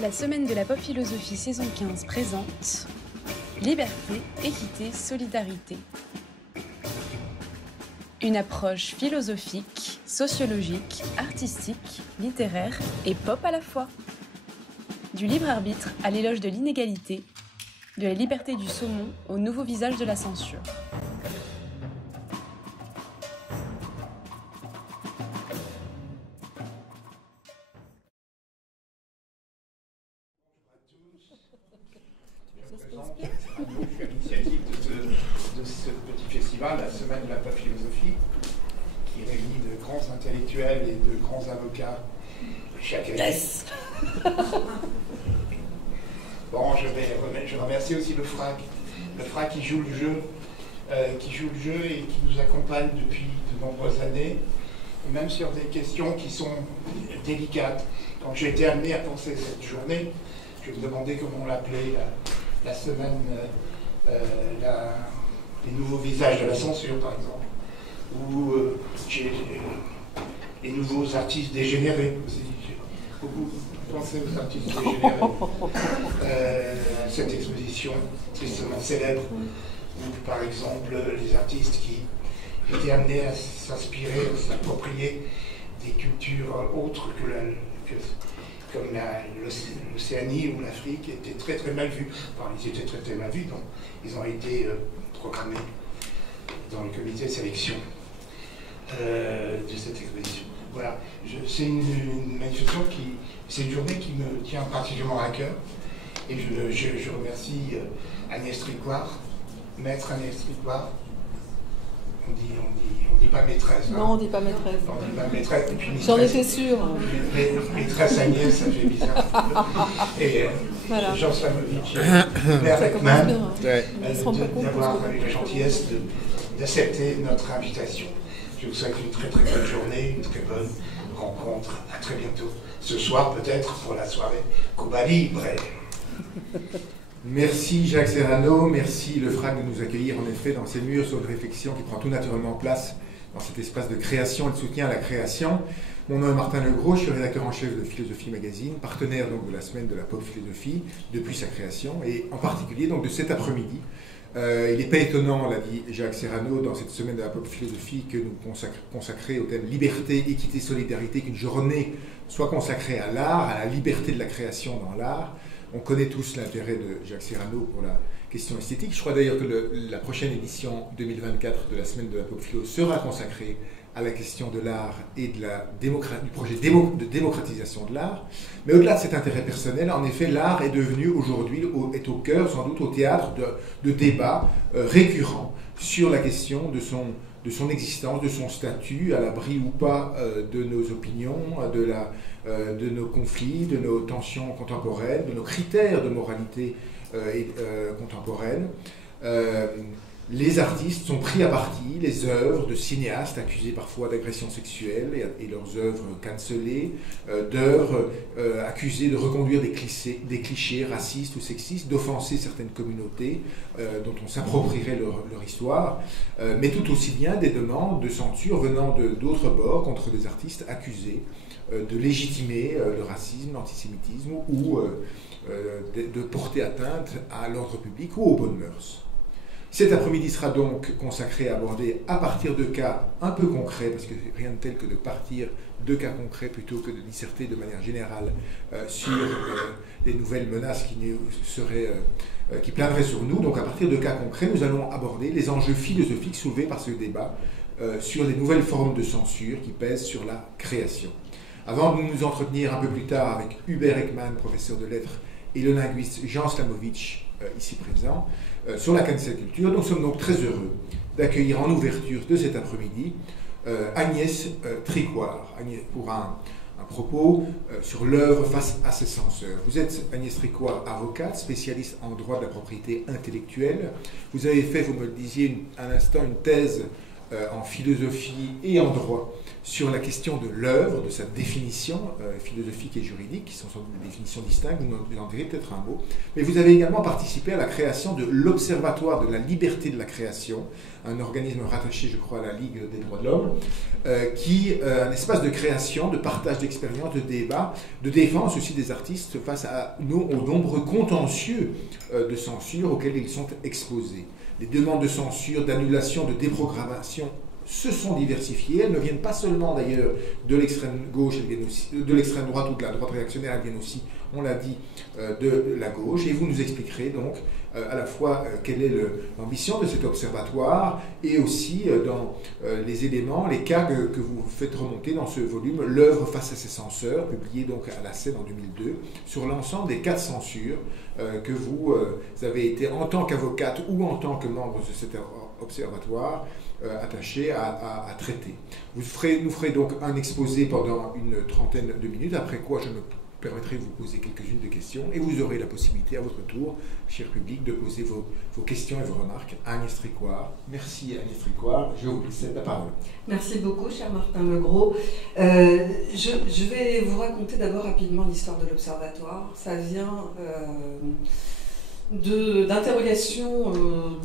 La semaine de la pop philosophie saison 15 présente Liberté, équité, solidarité. Une approche philosophique, sociologique, artistique, littéraire et pop à la fois. Du libre arbitre à l'éloge de l'inégalité, de la liberté du saumon au nouveau visage de la censure. Je suis à l'initiative de ce petit festival, la semaine de la pop philosophie, qui réunit de grands intellectuels et de grands avocats chaque année. Yes. Bon, je remercie aussi le FRAC qui joue le jeu, et qui nous accompagne depuis de nombreuses années, et même sur des questions qui sont délicates. Quand j'ai été amené à penser cette journée, je me demandais comment on l'appelait, la semaine, les nouveaux visages de la censure, par exemple, ou les nouveaux artistes dégénérés aussi. J'ai beaucoup pensé aux artistes dégénérés. Cette exposition tristement célèbre, ou par exemple les artistes qui étaient amenés à s'inspirer, à s'approprier des cultures autres comme l'Océanie ou l'Afrique étaient très très mal vus. Enfin, ils étaient très très mal vus, donc ils ont été programmés dans le comité de sélection de cette exposition. Voilà, c'est une manifestation c'est une journée qui me tient particulièrement à cœur, et je remercie Agnès Tricoire, maître Agnès Tricoire. On dit pas maîtresse. Non, on dit pas maîtresse. On dit pas maîtresse. J'en étais sûre. Maîtresse Agnès, ça fait bizarre. Et voilà. Jean Slamovitch, Hubert Ekman, d'avoir eu la gentillesse d'accepter notre invitation. Je vous souhaite une très très bonne journée, une très bonne rencontre. À très bientôt. Ce soir peut-être pour la soirée Cuba Libre. Merci Jacques Serrano, merci le FRAC de nous accueillir en effet dans ces murs sur une réflexion qui prend tout naturellement place dans cet espace de création et de soutien à la création. Mon nom est Martin Legros, je suis rédacteur en chef de Philosophie Magazine, partenaire donc de la semaine de la pop philosophie depuis sa création, et en particulier donc de cet après-midi. Il n'est pas étonnant, l'a dit Jacques Serrano, dans cette semaine de la pop philosophie que nous consacrée au thème liberté, équité, solidarité, qu'une journée soit consacrée à l'art, à la liberté de la création dans l'art. On connaît tous l'intérêt de Jacques Serrano pour la question esthétique. Je crois d'ailleurs que la prochaine édition 2024 de la semaine de la pop philo sera consacrée à la question de l'art et du projet de démocratisation de l'art. Mais au-delà de cet intérêt personnel, en effet, l'art est devenu aujourd'hui, est au cœur, sans doute, au théâtre de débats récurrents sur la question de son existence, de son statut, à l'abri ou pas de nos opinions, de nos conflits, de nos tensions contemporaines, de nos critères de moralité contemporaine. Les artistes sont pris à partie, les œuvres de cinéastes accusés parfois d'agression sexuelle et leurs œuvres cancellées, d'œuvres accusées de reconduire des clichés racistes ou sexistes, d'offenser certaines communautés dont on s'approprierait leur histoire, mais tout aussi bien des demandes de censure venant d'autres bords contre des artistes accusés de légitimer le racisme, l'antisémitisme ou de porter atteinte à l'ordre public ou aux bonnes mœurs. Cet après-midi sera donc consacré à aborder à partir de cas un peu concrets, parce que rien de tel que de partir de cas concrets plutôt que de disserter de manière générale sur les nouvelles menaces qui planeraient sur nous. Donc à partir de cas concrets, nous allons aborder les enjeux philosophiques soulevés par ce débat sur les nouvelles formes de censure qui pèsent sur la création. Avant de nous entretenir un peu plus tard avec Hubert Ekman, professeur de lettres, et le linguiste Jean Slamovitch, ici présent, sur la cancel culture, nous sommes donc très heureux d'accueillir en ouverture de cet après-midi Agnès Tricoire pour un propos sur l'œuvre face à ses censeurs. Vous êtes Agnès Tricoire, avocate, spécialiste en droit de la propriété intellectuelle. Vous avez fait, vous me le disiez à l'instant, une thèse en philosophie et en droit sur la question de l'œuvre, de sa définition philosophique et juridique, qui sont des définitions distinctes, vous en direz peut-être un mot. Mais vous avez également participé à la création de l'Observatoire de la liberté de la création, un organisme rattaché, je crois, à la Ligue des droits de l'homme, qui est un espace de création, de partage d'expériences, de débat, de défense aussi des artistes face aux nombreux contentieux de censure auxquels ils sont exposés. Les demandes de censure, d'annulation, de déprogrammation se sont diversifiées. Elles ne viennent pas seulement d'ailleurs de l'extrême gauche, elles viennent aussi de l'extrême droite ou de la droite réactionnaire, elles viennent aussi, on l'a dit, de la gauche. Et vous nous expliquerez donc à la fois quelle est l'ambition de cet observatoire et aussi dans les éléments, les cas que vous faites remonter dans ce volume, L'œuvre face à ses censeurs, publié donc à la Seine en 2002, sur l'ensemble des cas de censure que vous avez été en tant qu'avocate ou en tant que membre de cet observatoire attaché à traiter. Nous ferez donc un exposé pendant une trentaine de minutes, après quoi je me permettrai de vous poser quelques-unes de questions et vous aurez la possibilité à votre tour, cher public, de poser vos questions et vos remarques à Agnès Tricoire. Merci Agnès Tricoire, je vous laisse la parole. Merci beaucoup, cher Martin Legros. Je vais vous raconter d'abord rapidement l'histoire de l'Observatoire. Ça vient d'interrogations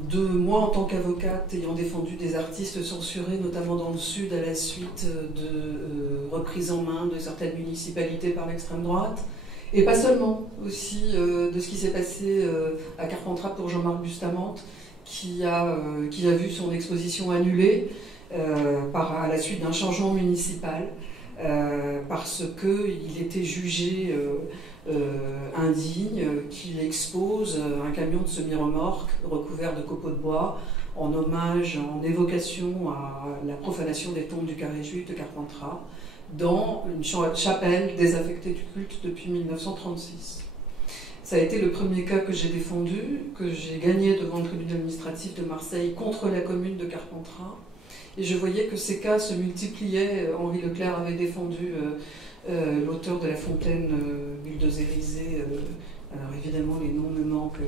de moi en tant qu'avocate ayant défendu des artistes censurés, notamment dans le Sud, à la suite de reprises en main de certaines municipalités par l'extrême droite, et pas seulement, aussi de ce qui s'est passé à Carpentras pour Jean-Marc Bustamante, qui a vu son exposition annulée à la suite d'un changement municipal, parce qu'il était jugé indigne qu'il expose un camion de semi-remorque recouvert de copeaux de bois en hommage, en évocation à la profanation des tombes du carré juif de Carpentras dans une chapelle désaffectée du culte depuis 1936. Ça a été le premier cas que j'ai défendu, que j'ai gagné devant le tribunal administratif de Marseille contre la commune de Carpentras. Et je voyais que ces cas se multipliaient. Henri Leclerc avait défendu l'auteur de La Fontaine bulldozérisée. Alors évidemment, les noms me manquent.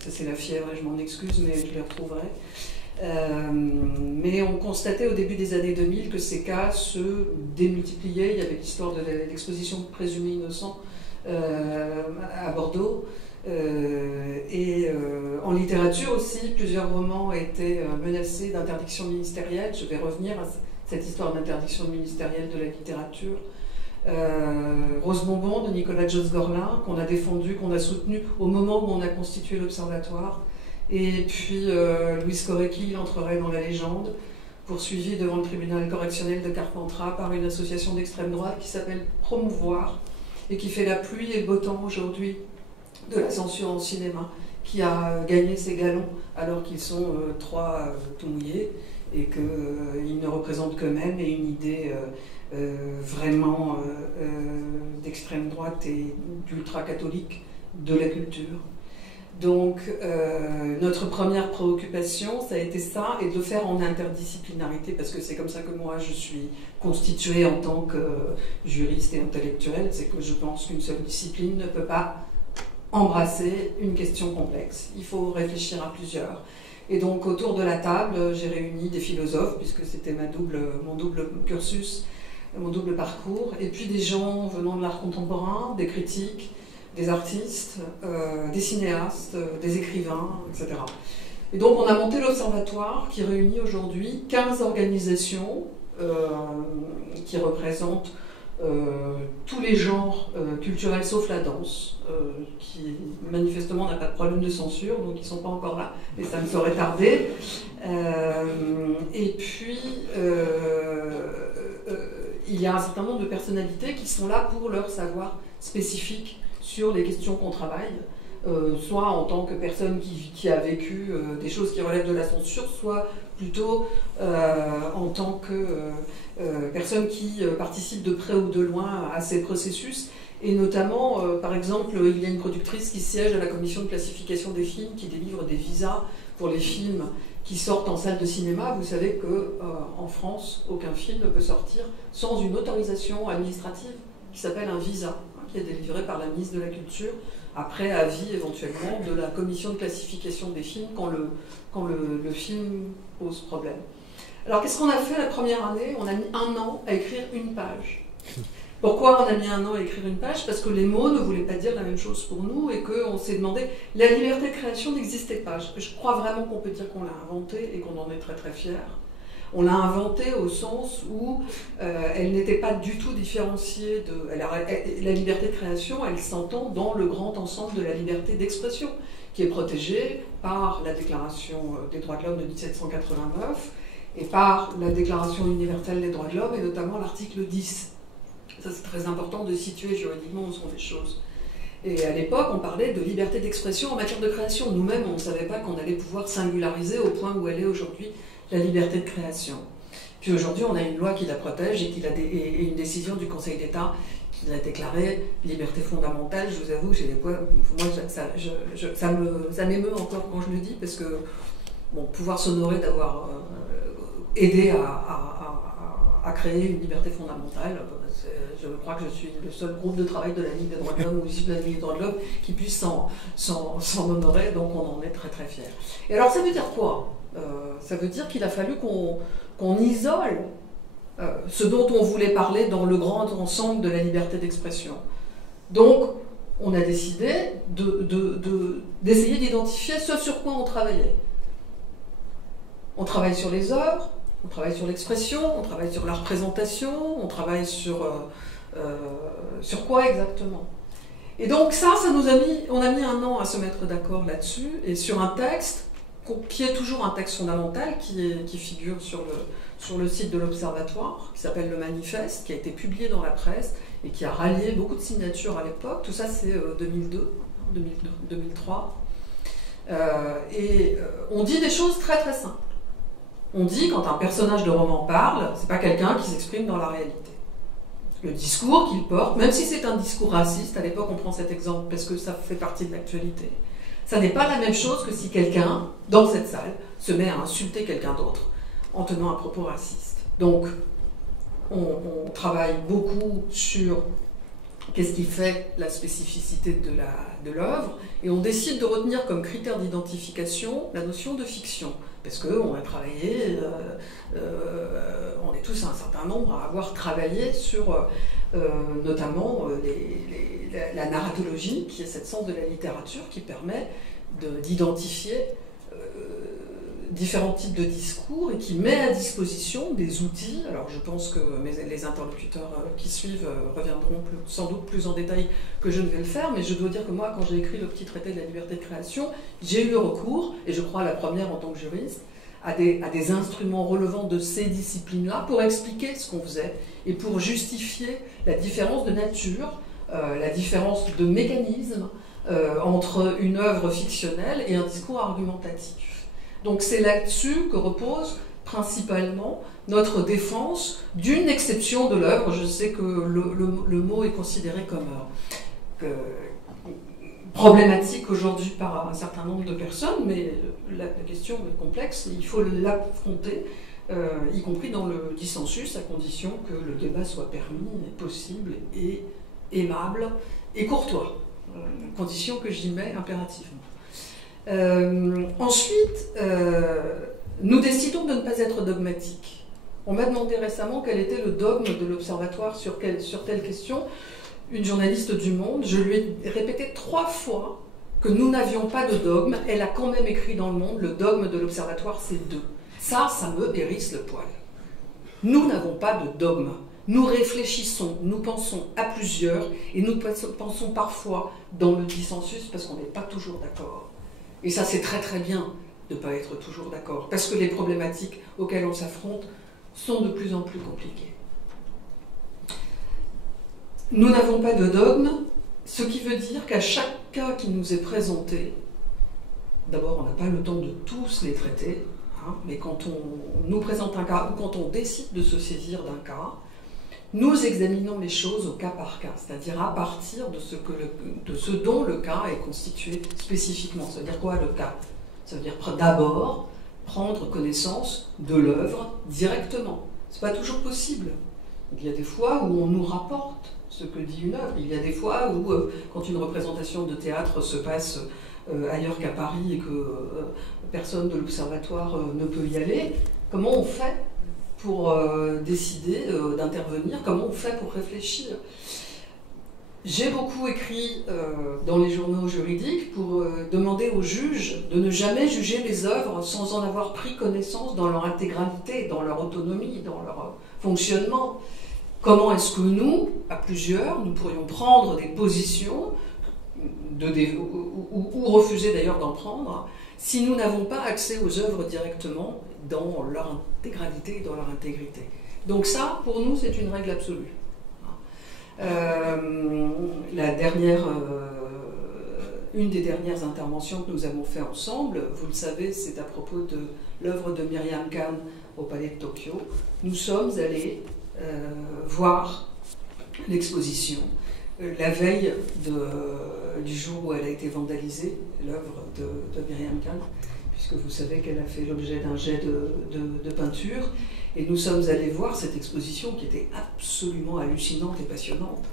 Ça, c'est la fièvre et je m'en excuse, mais je les retrouverai. Mais on constatait au début des années 2000 que ces cas se démultipliaient. Il y avait l'histoire de l'exposition de présumés innocents à Bordeaux. En littérature aussi, plusieurs romans étaient menacés d'interdiction ministérielle. Je vais revenir à cette histoire d'interdiction ministérielle de la littérature. Rose Bonbon de Nicolas Josse-Gorlin, qu'on a défendu, qu'on a soutenu au moment où on a constitué l'Observatoire. Et puis Louise Korecki, il entrerait dans la légende, poursuivi devant le tribunal correctionnel de Carpentras par une association d'extrême droite qui s'appelle Promouvoir et qui fait la pluie et le beau temps aujourd'hui de la censure en cinéma, qui a gagné ses galons alors qu'ils sont trois tout mouillés et qu'ils ne représentent qu'eux-mêmes et une idée vraiment d'extrême droite et d'ultra-catholique de la culture. Donc notre première préoccupation, ça a été ça, et de le faire en interdisciplinarité, parce que c'est comme ça que moi je suis constituée en tant que juriste et intellectuelle, c'est que je pense qu'une seule discipline ne peut pas embrasser une question complexe. Il faut réfléchir à plusieurs. Et donc autour de la table, j'ai réuni des philosophes, puisque c'était mon double cursus, mon double parcours, et puis des gens venant de l'art contemporain, des critiques, des artistes, des cinéastes, des écrivains, etc. Et donc on a monté l'Observatoire qui réunit aujourd'hui 15 organisations qui représentent tous les genres culturels sauf la danse, qui manifestement n'a pas de problème de censure, donc ils ne sont pas encore là, mais ça me ferait tarder. Et puis il y a un certain nombre de personnalités qui sont là pour leur savoir spécifique sur les questions qu'on travaille, soit en tant que personne qui a vécu des choses qui relèvent de la censure, soit plutôt en tant que personne qui participe de près ou de loin à ces processus. Et notamment, par exemple, il y a une productrice qui siège à la commission de classification des films, qui délivre des visas pour les films qui sortent en salle de cinéma. Vous savez qu'en France, aucun film ne peut sortir sans une autorisation administrative qui s'appelle un visa, qui est délivré par la ministre de la Culture, après avis éventuellement de la commission de classification des films quand le film pose problème. Alors qu'est-ce qu'on a fait la première année? On a mis 1 an à écrire une page. Pourquoi on a mis 1 an à écrire une page? Parce que les mots ne voulaient pas dire la même chose pour nous et qu'on s'est demandé... La liberté de création n'existait pas. Je crois vraiment qu'on peut dire qu'on l'a inventée et qu'on en est très très fiers. On l'a inventée au sens où elle n'était pas du tout différenciée de... La liberté de création, elle s'entend dans le grand ensemble de la liberté d'expression, qui est protégée par la Déclaration des droits de l'homme de 1789 et par la Déclaration universelle des droits de l'homme, et notamment l'article 10. Ça, c'est très important de situer juridiquement où sont les choses. Et à l'époque, on parlait de liberté d'expression en matière de création. Nous-mêmes, on ne savait pas qu'on allait pouvoir singulariser au point où elle est aujourd'hui la liberté de création. Puis aujourd'hui, on a une loi qui la protège et une décision du Conseil d'État qui l'a déclarée liberté fondamentale. Je vous avoue, moi, ça m'émeut encore quand je le dis, parce que bon, pouvoir s'honorer d'avoir aidé à créer une liberté fondamentale, je crois que je suis le seul groupe de travail de la Ligue des droits de l'homme ou issu de la Ligue des droits de l'homme qui puisse s'en honorer, donc on en est très très fiers. Et alors ça veut dire quoi? Ça veut dire qu'il a fallu qu'on isole ce dont on voulait parler dans le grand ensemble de la liberté d'expression. Donc on a décidé d'essayer d'identifier ce sur quoi on travaillait. On travaille sur les œuvres, on travaille sur l'expression, on travaille sur la représentation, on travaille sur quoi exactement? Et donc ça on a mis 1 an à se mettre d'accord là-dessus, et sur un texte qui est toujours un texte fondamental, qui figure sur le site de l'Observatoire, qui s'appelle le Manifeste, qui a été publié dans la presse, et qui a rallié beaucoup de signatures à l'époque. Tout ça c'est 2003. On dit des choses très très simples. On dit, quand un personnage de roman parle, c'est pas quelqu'un qui s'exprime dans la réalité. Le discours qu'il porte, même si c'est un discours raciste, à l'époque on prend cet exemple parce que ça fait partie de l'actualité, ça n'est pas la même chose que si quelqu'un, dans cette salle, se met à insulter quelqu'un d'autre en tenant un propos raciste. Donc, on travaille beaucoup sur qu'est-ce qui fait la spécificité de l'œuvre, et on décide de retenir comme critère d'identification la notion de fiction. Parce qu'on a travaillé, on est tous un certain nombre à avoir travaillé sur notamment la narratologie, qui est cette science de la littérature qui permet d'identifier différents types de discours et qui met à disposition des outils. Alors je pense que les interlocuteurs qui suivent reviendront sans doute plus en détail que je ne vais le faire, mais je dois dire que moi, quand j'ai écrit le petit traité de la liberté de création, j'ai eu recours, et je crois la première en tant que juriste, à des instruments relevant de ces disciplines-là pour expliquer ce qu'on faisait et pour justifier la différence de nature, la différence de mécanisme entre une œuvre fictionnelle et un discours argumentatif. Donc c'est là-dessus que repose principalement notre défense d'une exception de l'œuvre. Je sais que le mot est considéré comme problématique aujourd'hui par un certain nombre de personnes, mais la question est complexe et il faut l'affronter, y compris dans le dissensus, à condition que le débat soit permis, et possible, et aimable, et courtois, condition que j'y mets impérativement. Ensuite, nous décidons de ne pas être dogmatiques. On m'a demandé récemment quel était le dogme de l'Observatoire sur telle question. Une journaliste du Monde, je lui ai répété 3 fois que nous n'avions pas de dogme. Elle a quand même écrit dans Le Monde, le dogme de l'Observatoire, c'est 2. Ça me hérisse le poil. Nous n'avons pas de dogme. Nous réfléchissons, nous pensons à plusieurs, et nous pensons parfois dans le dissensus parce qu'on n'est pas toujours d'accord. Et ça, c'est très très bien de ne pas être toujours d'accord, parce que les problématiques auxquelles on s'affronte sont de plus en plus compliquées. Nous n'avons pas de dogme, ce qui veut dire qu'à chaque cas qui nous est présenté, d'abord on n'a pas le temps de tous les traiter, hein, mais quand on nous présente un cas ou quand on décide de se saisir d'un cas, nous examinons les choses au cas par cas, c'est-à-dire à partir de ce dont le cas est constitué spécifiquement. Ça veut dire quoi le cas? Ça veut dire d'abord prendre connaissance de l'œuvre directement. Ce n'est pas toujours possible. Il y a des fois où on nous rapporte ce que dit une œuvre. Il y a des fois où, quand une représentation de théâtre se passe ailleurs qu'à Paris et que personne de l'Observatoire ne peut y aller, comment on fait pour décider d'intervenir, comment on fait pour réfléchir. J'ai beaucoup écrit dans les journaux juridiques pour demander aux juges de ne jamais juger les œuvres sans en avoir pris connaissance dans leur intégralité, dans leur autonomie, dans leur fonctionnement. Comment est-ce que nous, à plusieurs, nous pourrions prendre des positions ou refuser d'ailleurs d'en prendre si nous n'avons pas accès aux œuvres directement dans leur intégralité et dans leur intégrité. Donc ça, pour nous, c'est une règle absolue. Une des dernières interventions que nous avons fait ensemble, vous le savez, c'est à propos de l'œuvre de Myriam Khan au Palais de Tokyo. Nous sommes allés voir l'exposition la veille du jour où elle a été vandalisée, l'œuvre de Myriam Khan, puisque vous savez qu'elle a fait l'objet d'un jet de peinture. Et nous sommes allés voir cette exposition qui était absolument hallucinante et passionnante.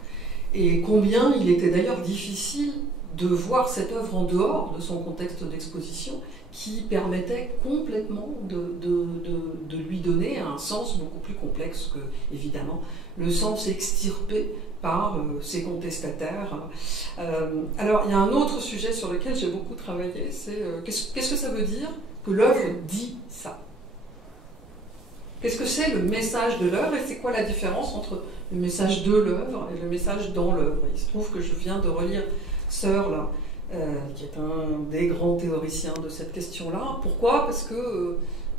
Et combien il était d'ailleurs difficile de voir cette œuvre en dehors de son contexte d'exposition qui permettait complètement de lui donner un sens beaucoup plus complexe que, évidemment, le sens extirpé par ses contestataires. Alors, il y a un autre sujet sur lequel j'ai beaucoup travaillé, c'est qu'est-ce que ça veut dire que l'œuvre dit ça ? Qu'est-ce que c'est le message de l'œuvre et c'est quoi la différence entre le message de l'œuvre et le message dans l'œuvre? Il se trouve que je viens de relire Searle, qui est un des grands théoriciens de cette question-là. Pourquoi? Parce que,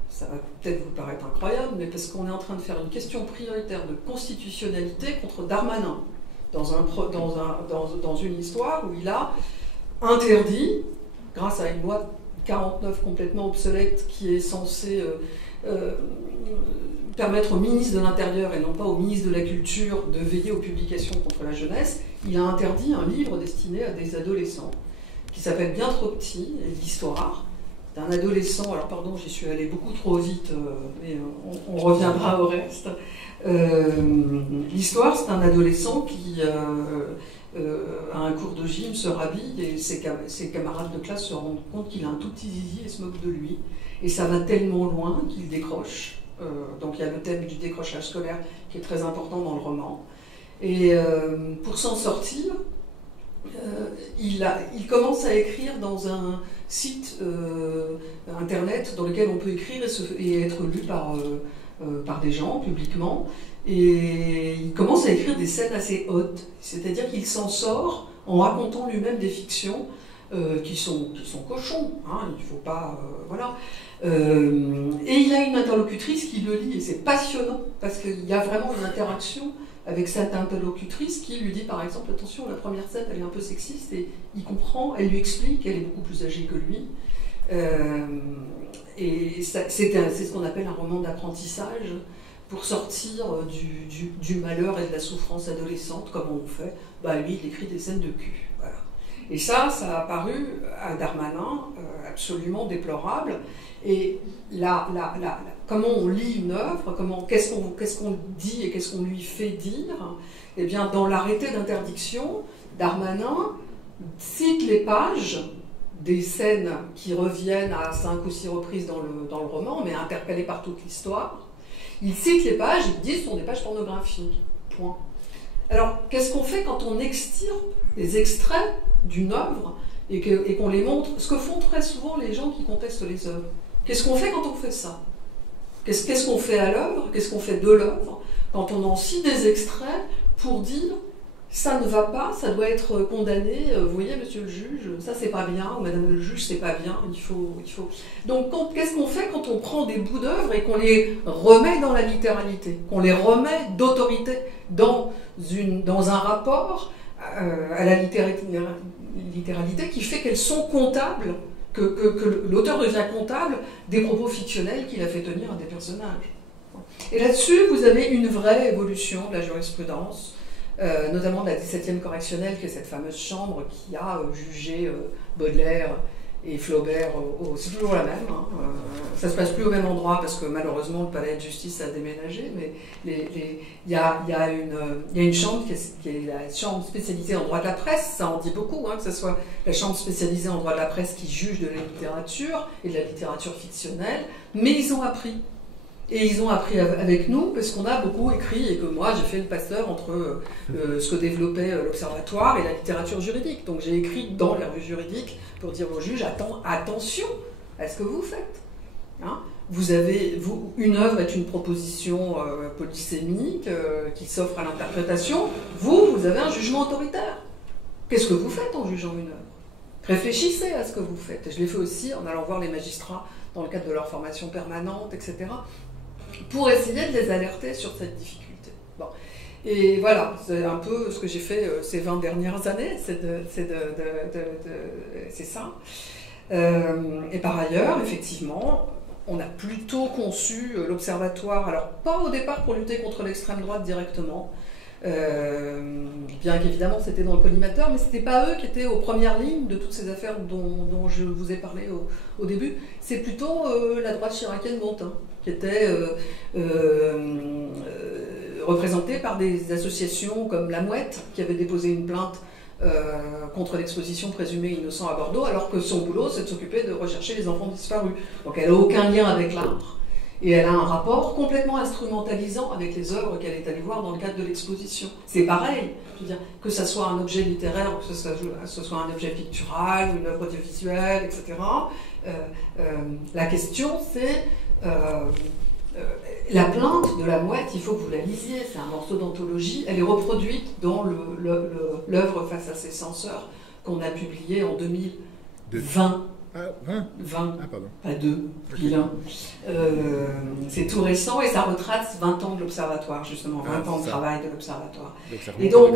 ça va peut-être vous paraître incroyable, mais parce qu'on est en train de faire une question prioritaire de constitutionnalité contre Darmanin, dans une histoire où il a interdit, grâce à une loi 49 complètement obsolète qui est censée permettre au ministre de l'Intérieur et non pas au ministre de la Culture de veiller aux publications contre la jeunesse, il a interdit un livre destiné à des adolescents qui s'appelle Bien trop petit, l'histoire d'un adolescent, alors pardon, j'y suis allée beaucoup trop vite, mais on reviendra au reste. L'histoire, c'est un adolescent qui, à un cours de gym, se rhabille et ses camarades de classe se rendent compte qu'il a un tout petit zizi et se moquent de lui. Et ça va tellement loin qu'il décroche. Donc il y a le thème du décrochage scolaire qui est très important dans le roman. Et pour s'en sortir, il commence à écrire dans un site internet dans lequel on peut écrire et être lu par des gens publiquement. Et il commence à écrire des scènes assez hautes. C'est-à-dire qu'il s'en sort en racontant lui-même des fictions qui sont cochons. Hein, il ne faut pas... voilà. Et il a une interlocutrice qui le lit, et c'est passionnant, parce qu'il y a vraiment une interaction avec cette interlocutrice qui lui dit, par exemple, attention, la première scène, elle est un peu sexiste, et il comprend, elle lui explique, elle est beaucoup plus âgée que lui. Et c'est ce qu'on appelle un roman d'apprentissage, pour sortir du malheur et de la souffrance adolescente. Comment on fait? Lui, il écrit des scènes de cul. Voilà. Et ça a paru à Darmanin absolument déplorable. Et comment on lit une œuvre, qu'est-ce qu'on dit et qu'est-ce qu'on lui fait dire? Eh bien, dans l'arrêté d'interdiction, Darmanin cite les pages des scènes qui reviennent à 5 ou 6 reprises dans le roman, mais intercalées par toute l'histoire. Il cite les pages, il dit que ce sont des pages pornographiques. Point. Alors, qu'est-ce qu'on fait quand on extirpe des extraits d'une œuvre et qu'on les montre? Ce que font très souvent les gens qui contestent les œuvres. Qu'est-ce qu'on fait quand on fait ça? Qu'est-ce qu'on fait à l'œuvre? Qu'est-ce qu'on fait de l'œuvre quand on en cite des extraits pour dire ça ne va pas, ça doit être condamné, vous voyez monsieur le juge, ça c'est pas bien, ou madame le juge c'est pas bien, il faut... Donc qu'est-ce qu'on fait quand on prend des bouts d'œuvre et qu'on les remet dans la littéralité, qu'on les remet d'autorité dans un rapport à la littéralité qui fait qu'elles sont comptables, que l'auteur devient comptable des propos fictionnels qu'il a fait tenir à des personnages. Et là-dessus, vous avez une vraie évolution de la jurisprudence, notamment de la 17e correctionnelle, qui est cette fameuse chambre qui a jugé Baudelaire et Flaubert. C'est toujours la même. Hein. Ça ne se passe plus au même endroit parce que malheureusement le palais de justice a déménagé, mais il y a une chambre qui est la chambre spécialisée en droit de la presse. Ça en dit beaucoup, hein, que ce soit la chambre spécialisée en droit de la presse qui juge de la littérature et de la littérature fictionnelle, mais ils ont appris. Et ils ont appris avec nous, parce qu'on a beaucoup écrit, et que moi j'ai fait le pasteur entre ce que développait l'Observatoire et la littérature juridique. Donc j'ai écrit dans les revues juridiques pour dire aux juges, attention à ce que vous faites. Hein, une œuvre est une proposition polysémique qui s'offre à l'interprétation. Vous avez un jugement autoritaire. Qu'est-ce que vous faites en jugeant une œuvre? Réfléchissez à ce que vous faites. Et je l'ai fait aussi en allant voir les magistrats dans le cadre de leur formation permanente, etc., pour essayer de les alerter sur cette difficulté. Bon. Et voilà, c'est un peu ce que j'ai fait ces 20 dernières années, c'est ça. Et par ailleurs, effectivement, on a plutôt conçu l'Observatoire, alors pas au départ pour lutter contre l'extrême droite directement, bien qu'évidemment c'était dans le collimateur, mais c'était pas eux qui étaient aux premières lignes de toutes ces affaires dont je vous ai parlé au début, c'est plutôt la droite chiracienne Bontin, qui était représentée par des associations comme La Mouette, qui avait déposé une plainte contre l'exposition présumée innocent à Bordeaux, alors que son boulot c'est de s'occuper de rechercher les enfants disparus. Donc elle n'a aucun lien avec l'art. Et elle a un rapport complètement instrumentalisant avec les œuvres qu'elle est allée voir dans le cadre de l'exposition. C'est pareil, je veux dire, que ce soit un objet littéraire, que ce soit un objet pictural, une œuvre audiovisuelle, etc. La question, c'est la plainte de La Mouette, il faut que vous la lisiez, c'est un morceau d'anthologie, elle est reproduite dans l'œuvre Face à ses censeurs, qu'on a publié en 2020. Ah, 20 20, ah, pardon. Pas 2, puis 1. C'est tout récent et ça retrace 20 ans de l'Observatoire, justement, 20 ans de travail de l'Observatoire. Et donc,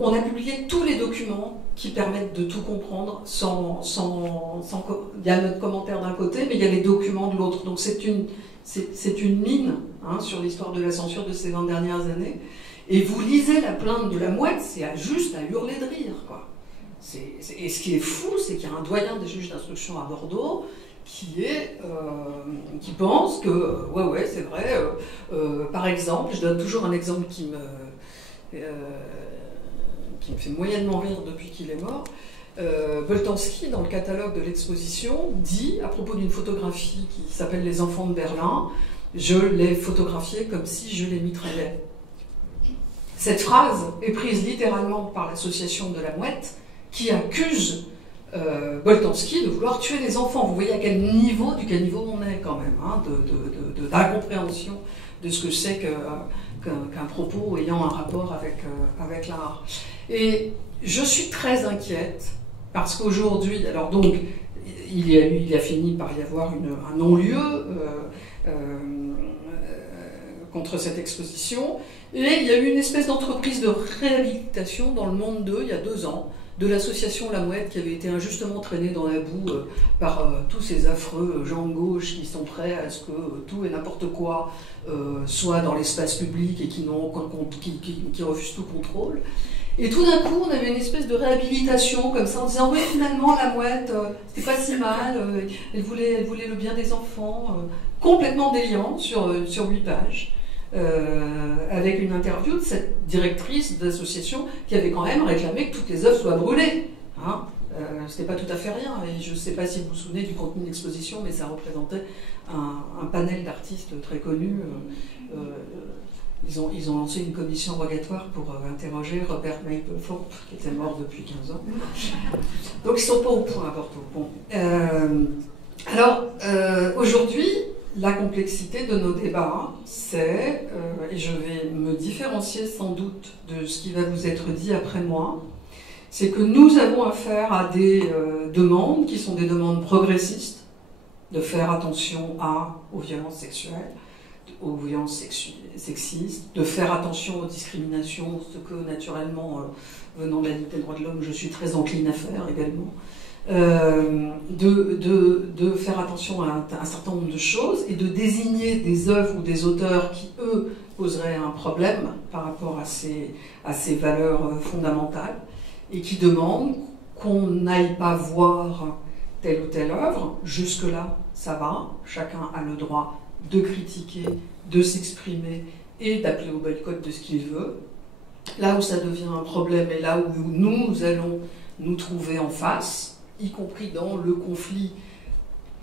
on a publié tous les documents qui permettent de tout comprendre il y a notre commentaire d'un côté, mais il y a les documents de l'autre. Donc c'est une mine sur l'histoire de la censure de ces 20 dernières années. Et vous lisez la plainte de La Mouette, c'est juste à hurler de rire, quoi. Et ce qui est fou, c'est qu'il y a un doyen des juges d'instruction à Bordeaux qui pense que, ouais, c'est vrai, par exemple, je donne toujours un exemple qui me fait moyennement rire depuis qu'il est mort, Boltanski, dans le catalogue de l'exposition, dit, à propos d'une photographie qui s'appelle Les enfants de Berlin, je l'ai photographiée comme si je les mitraillais. Cette phrase est prise littéralement par l'association de La Mouette, qui accuse Boltanski de vouloir tuer les enfants. Vous voyez à quel niveau on est quand même, d'incompréhension de ce que c'est qu'un propos ayant un rapport avec l'art. Et je suis très inquiète, parce qu'aujourd'hui, alors donc, il a fini par y avoir un non-lieu contre cette exposition, et il y a eu une espèce d'entreprise de réhabilitation dans le Monde 2, il y a 2 ans, de l'association La Mouette, qui avait été injustement traînée dans la boue par tous ces affreux gens de gauche qui sont prêts à ce que tout et n'importe quoi soit dans l'espace public et qui refusent tout contrôle. Et tout d'un coup, on avait une espèce de réhabilitation comme ça, en disant oui, finalement, La Mouette, c'était pas si mal, elle voulait le bien des enfants, complètement déliant sur 8 pages. Avec une interview de cette directrice d'association qui avait quand même réclamé que toutes les œuvres soient brûlées. C'était pas tout à fait rien, et je ne sais pas si vous vous souvenez du contenu de l'exposition, mais ça représentait un panel d'artistes très connus. Ils ont lancé une commission rogatoire pour interroger Robert Mapplethorpe, qui était mort depuis 15 ans. Donc ils ne sont pas au point à Bordeaux. Bon. Alors, aujourd'hui, la complexité de nos débats, c'est, et je vais me différencier sans doute de ce qui va vous être dit après moi, c'est que nous avons affaire à des demandes qui sont des demandes progressistes, de faire attention aux violences sexuelles, aux violences sexistes, de faire attention aux discriminations, ce que naturellement, venant de la Ligue des droits de l'homme, je suis très encline à faire également. De faire attention à un certain nombre de choses et de désigner des œuvres ou des auteurs qui, eux, poseraient un problème par rapport à ces valeurs fondamentales et qui demandent qu'on n'aille pas voir telle ou telle œuvre. Jusque-là, ça va. Chacun a le droit de critiquer, de s'exprimer et d'appeler au boycott de ce qu'il veut. Là où ça devient un problème et là où nous allons nous trouver en face, y compris dans le conflit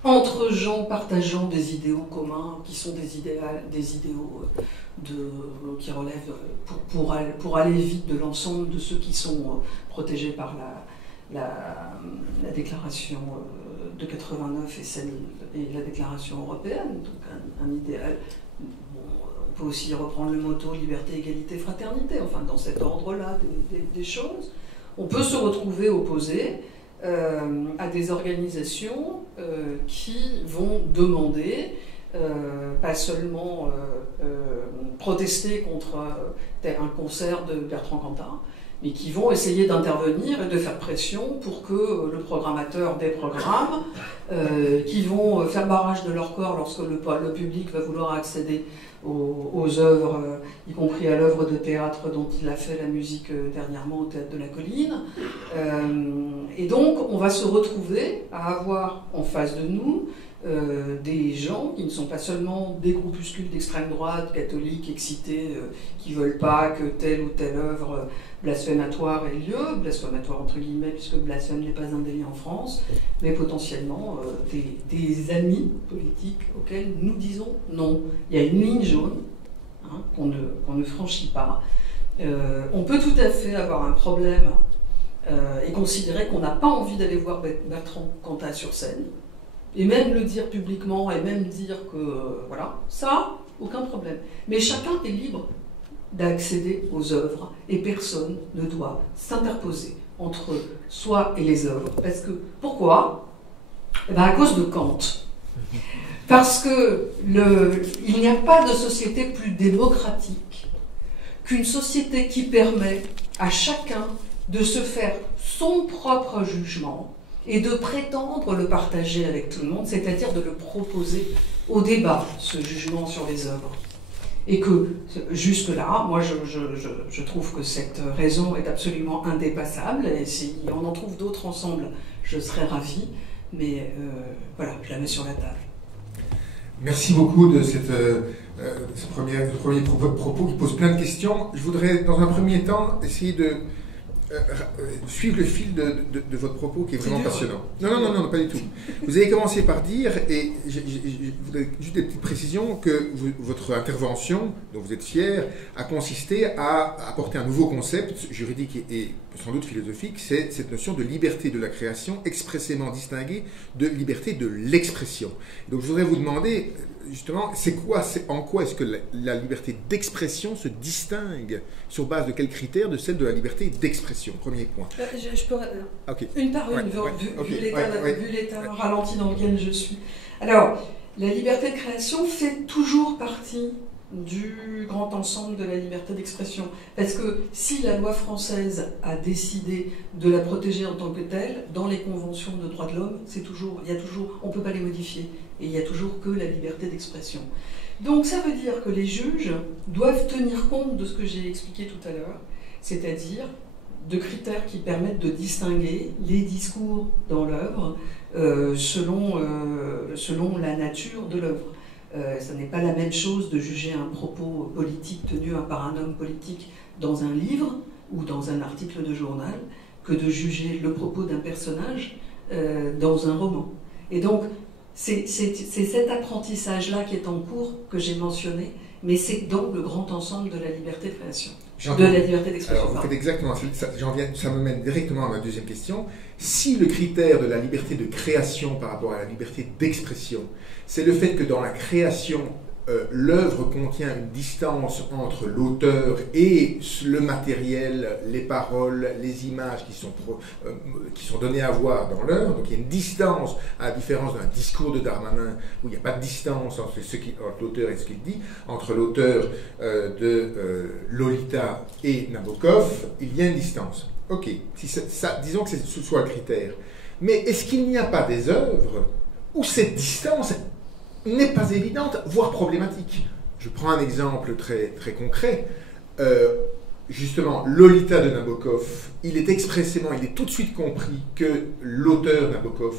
entre gens partageant des idéaux communs, qui sont des idéaux qui relèvent, pour aller vite, de l'ensemble de ceux qui sont protégés par la déclaration de 89 et la déclaration européenne, donc un idéal. On peut aussi reprendre le motto liberté, égalité, fraternité, enfin dans cet ordre-là des choses. On peut se retrouver opposé à des organisations qui vont demander, pas seulement protester contre un concert de Bertrand Cantat, mais qui vont essayer d'intervenir et de faire pression pour que le programmateur des programmes, qui vont faire barrage de leur corps lorsque le public va vouloir accéder aux œuvres, y compris à l'œuvre de théâtre dont il a fait la musique dernièrement au Théâtre de la Colline. Et donc, on va se retrouver à avoir en face de nous des gens qui ne sont pas seulement des groupuscules d'extrême droite, catholiques, excités, qui ne veulent pas que telle ou telle œuvre blasphématoire ait lieu, blasphématoire entre guillemets, puisque blasphème n'est pas un délit en France, mais potentiellement des amis politiques auxquels nous disons non. Il y a une ligne jaune qu'on ne franchit pas. On peut tout à fait avoir un problème et considérer qu'on n'a pas envie d'aller voir Bertrand Cantat sur scène, et même le dire publiquement, et même dire que, voilà, ça, aucun problème. Mais chacun est libre d'accéder aux œuvres, et personne ne doit s'interposer entre soi et les œuvres. Parce que, pourquoi ? Eh bien, à cause de Kant. Parce que il n'y a pas de société plus démocratique qu'une société qui permet à chacun de se faire son propre jugement et de prétendre le partager avec tout le monde, c'est-à-dire de le proposer au débat, ce jugement sur les œuvres. Et que, jusque-là, moi je trouve que cette raison est absolument indépassable, et si on en trouve d'autres ensemble, je serais ravi, mais voilà, je la mets sur la table. Merci beaucoup de ce premier propos qui pose plein de questions. Je voudrais, dans un premier temps, essayer de suivre le fil de votre propos qui est vraiment passionnant. Non, pas du tout. Vous avez commencé par dire, et je voudrais juste des petites précisions, que votre intervention, dont vous êtes fier, a consisté à apporter un nouveau concept juridique et sans doute philosophique, c'est cette notion de liberté de la création expressément distinguée de liberté de l'expression. Donc je voudrais vous demander, justement, en quoi est-ce que la liberté d'expression se distingue, sur base de quels critères, de celle de la liberté d'expression? Premier point. Je peux... Okay. Une par une, vu l'état ralenti dans lequel je suis. Alors, la liberté de création fait toujours partie du grand ensemble de la liberté d'expression. Parce que si la loi française a décidé de la protéger en tant que telle, dans les conventions de droits de l'homme, on ne peut pas les modifier. Et il n'y a toujours que la liberté d'expression. Donc ça veut dire que les juges doivent tenir compte de ce que j'ai expliqué tout à l'heure, c'est-à-dire de critères qui permettent de distinguer les discours dans l'œuvre selon la nature de l'œuvre. Ce n'est pas la même chose de juger un propos politique tenu par un homme politique dans un livre ou dans un article de journal que de juger le propos d'un personnage dans un roman. Et donc, c'est cet apprentissage-là qui est en cours que j'ai mentionné, mais c'est donc le grand ensemble de la liberté de création, de la liberté d'expression. Alors, vous faites exactement ça me mène directement à ma deuxième question. Si le critère de la liberté de création par rapport à la liberté d'expression, c'est le fait que dans la création, l'œuvre contient une distance entre l'auteur et le matériel, les paroles, les images qui sont données à voir dans l'œuvre. Donc il y a une distance, à la différence d'un discours de Darmanin, où il n'y a pas de distance entre l'auteur et ce qu'il dit. Entre l'auteur de Lolita et Nabokov, il y a une distance. Ok, disons que ce soit le critère. Mais est-ce qu'il n'y a pas des œuvres où cette distance n'est pas évidente, voire problématique? Je prends un exemple très, très concret. Justement, Lolita de Nabokov, il est tout de suite compris que l'auteur Nabokov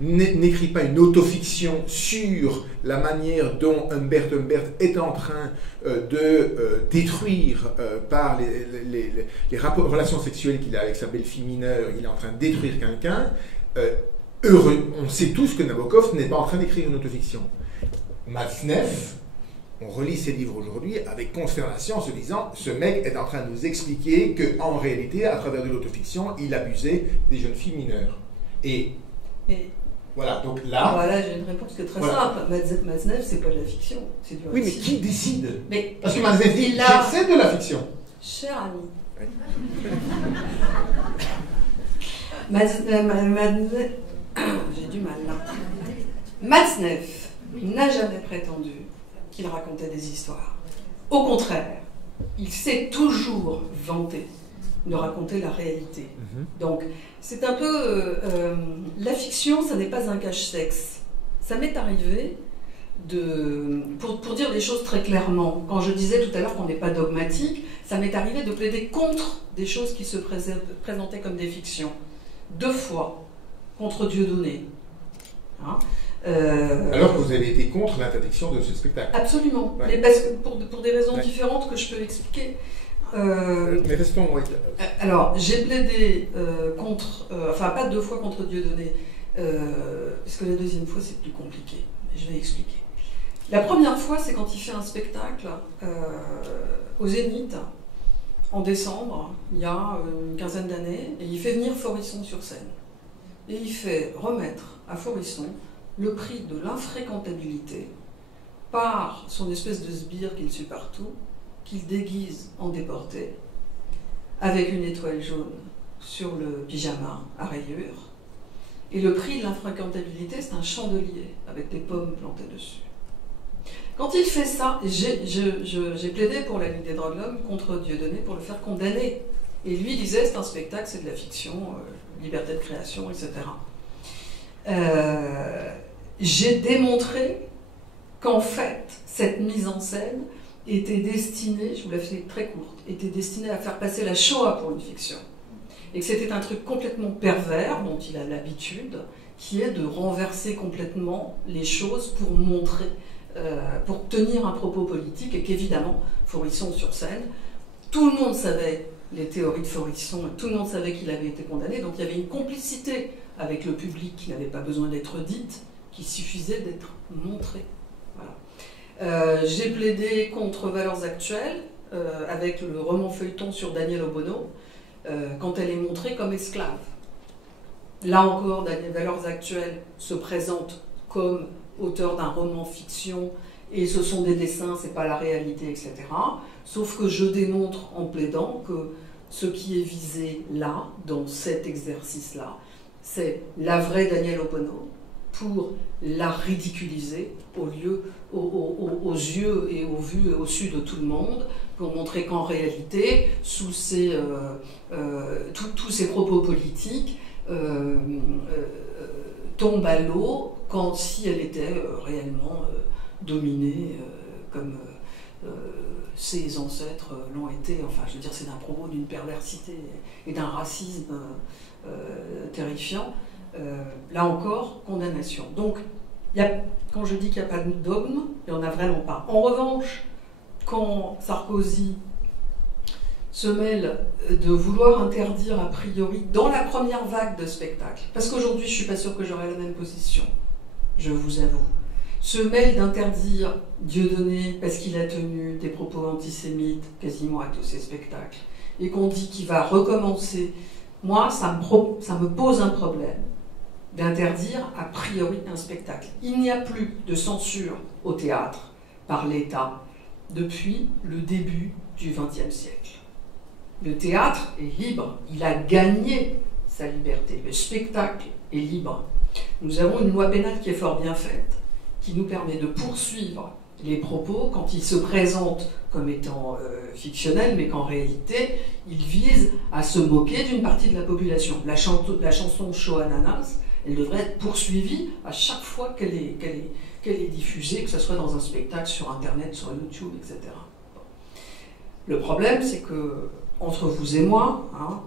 n'écrit pas une autofiction sur la manière dont Humbert est en train de détruire par les relations sexuelles qu'il a avec sa belle-fille mineure, il est en train de détruire quelqu'un. heureux. On sait tous que Nabokov n'est pas en train d'écrire une autofiction. Matzneff, on relit ses livres aujourd'hui avec consternation en se disant ce mec est en train de nous expliquer qu'en réalité, à travers de l'autofiction, il abusait des jeunes filles mineures. Et voilà, donc là... Voilà, j'ai une réponse qui est très simple. Matzneff, c'est pas de la fiction, c'est du récit. Oui, mais qui décide? Parce que mais Matzneff dit c'est de la fiction. Cher ami. Oui. J'ai du mal là. Matzneff n'a jamais prétendu qu'il racontait des histoires. Au contraire, il s'est toujours vanté de raconter la réalité. Donc, c'est un peu... la fiction, ça n'est pas un cache-sexe. Ça m'est arrivé pour dire les choses très clairement. Quand je disais tout à l'heure qu'on n'est pas dogmatique, ça m'est arrivé de plaider contre des choses qui se présentaient comme des fictions. 2 fois, contre Dieudonné. Hein, alors que vous avez été contre l'interdiction de ce spectacle. Absolument, ouais. Mais parce que pour des raisons différentes que je peux expliquer. Mais restons... Oui. Alors, j'ai plaidé contre... enfin, pas 2 fois contre Dieudonné, parce que la deuxième fois, c'est plus compliqué. Je vais expliquer. La première fois, c'est quand il fait un spectacle au Zénith, en décembre, il y a une quinzaine d'années, et il fait venir Forisson sur scène. Et il fait remettre à Forisson le prix de l'infréquentabilité par son espèce de sbire qu'il suit partout, qu'il déguise en déporté, avec une étoile jaune sur le pyjama à rayures. Et le prix de l'infréquentabilité, c'est un chandelier avec des pommes plantées dessus. Quand il fait ça, j'ai plaidé pour la Ligue des droits de l'homme contre Dieudonné pour le faire condamner. Et lui disait, c'est un spectacle, c'est de la fiction, liberté de création, etc. J'ai démontré qu'en fait, cette mise en scène était destinée, je vous la fais très courte, était destinée à faire passer la Shoah pour une fiction. Et que c'était un truc complètement pervers, dont il a l'habitude, qui est de renverser complètement les choses pour montrer, pour tenir un propos politique, et qu'évidemment, Forisson sur scène, tout le monde savait les théories de Forisson, tout le monde savait qu'il avait été condamné, donc il y avait une complicité avec le public qui n'avait pas besoin d'être dite, qui suffisait d'être montrée. Voilà. J'ai plaidé contre Valeurs Actuelles, avec le roman feuilleton sur Daniel Obono, quand elle est montrée comme esclave. Là encore, Valeurs Actuelles se présente comme auteur d'un roman fiction, et ce sont des dessins, c'est pas la réalité, etc. Sauf que je démontre en plaidant que ce qui est visé là, dans cet exercice-là, c'est la vraie Daniel Obono, pour la ridiculiser aux yeux et aux vues et au su de tout le monde, pour montrer qu'en réalité, sous tous ces propos politiques tombent à l'eau quand si elle était réellement dominée comme ses ancêtres l'ont été. Enfin, je veux dire, c'est d'un propos d'une perversité et d'un racisme terrifiant. Là encore, condamnation. Donc, quand je dis qu'il n'y a pas de dogme, il n'y en a vraiment pas. En revanche, quand Sarkozy se mêle de vouloir interdire a priori dans la première vague de spectacles, parce qu'aujourd'hui je ne suis pas sûre que j'aurai la même position, je vous avoue, se mêle d'interdire Dieudonné parce qu'il a tenu des propos antisémites quasiment à tous ses spectacles, et qu'on dit qu'il va recommencer, moi ça me pose un problème d'interdire a priori un spectacle. Il n'y a plus de censure au théâtre par l'État depuis le début du XXe siècle. Le théâtre est libre, il a gagné sa liberté, le spectacle est libre. Nous avons une loi pénale qui est fort bien faite, qui nous permet de poursuivre les propos quand ils se présentent comme étant fictionnels, mais qu'en réalité, ils visent à se moquer d'une partie de la population. La chanson Shoah Ananas, elle devrait être poursuivie à chaque fois qu'elle est diffusée, que ce soit dans un spectacle, sur Internet, sur YouTube, etc. Le problème, c'est que entre vous et moi, hein,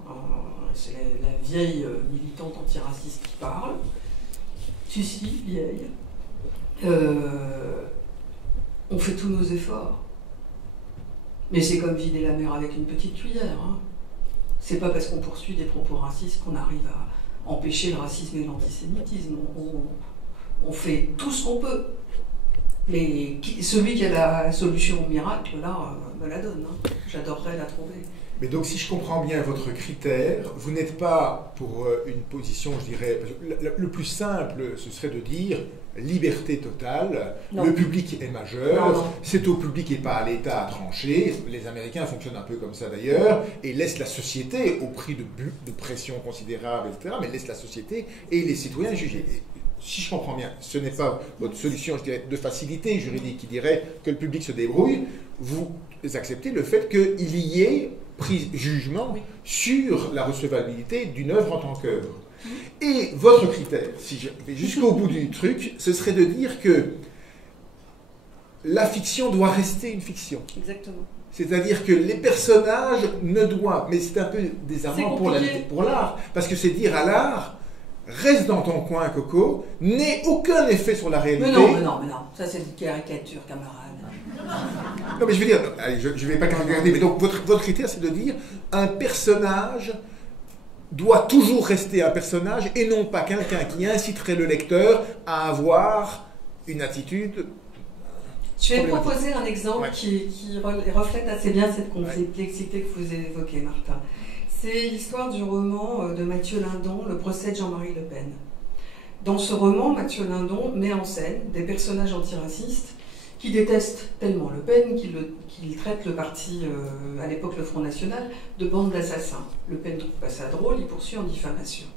c'est la vieille militante antiraciste qui parle, si, vieille, on fait tous nos efforts. Mais c'est comme vider la mer avec une petite cuillère. Hein. C'est pas parce qu'on poursuit des propos racistes qu'on arrive empêcher le racisme et l'antisémitisme. On fait tout ce qu'on peut. Mais celui qui a la solution au miracle, là, me la donne. Hein. J'adorerais la trouver. Mais donc, si je comprends bien votre critère, vous n'êtes pas pour une position, je dirais, le plus simple, ce serait de dire liberté totale, non. Le public est majeur, non. C'est au public et pas à l'État à trancher. Les Américains fonctionnent un peu comme ça d'ailleurs, et laissent la société, au prix de pression considérable, etc., mais laissent la société et les citoyens juger. Si je comprends bien, ce n'est pas votre solution, je dirais, de facilité juridique qui dirait que le public se débrouille. Vous acceptez le fait qu'il y ait prise jugement sur la recevabilité d'une œuvre en tant qu'œuvre. Et votre critère, si je vais jusqu'au bout du truc, ce serait de dire que la fiction doit rester une fiction. Exactement. C'est-à-dire que les personnages ne doivent... Mais c'est un peu désarmant pour l'art, parce que c'est dire à l'art... Reste dans ton coin, Coco, n'aie aucun effet sur la réalité. Mais non, ça c'est une caricature, camarade. Non, mais je veux dire, allez, je ne vais pas regarder, mais donc votre critère, c'est de dire un personnage doit toujours rester un personnage et non pas quelqu'un qui inciterait le lecteur à avoir une attitude. Je vais proposer un exemple qui reflète assez bien cette complexité que vous évoquez, Martin. C'est l'histoire du roman de Mathieu Lindon, Le procès de Jean-Marie Le Pen. Dans ce roman, Mathieu Lindon met en scène des personnages antiracistes qui détestent tellement Le Pen qu'ils traitent le parti, à l'époque le Front National, de bande d'assassins. Le Pen trouve pas ça drôle, il poursuit en diffamation.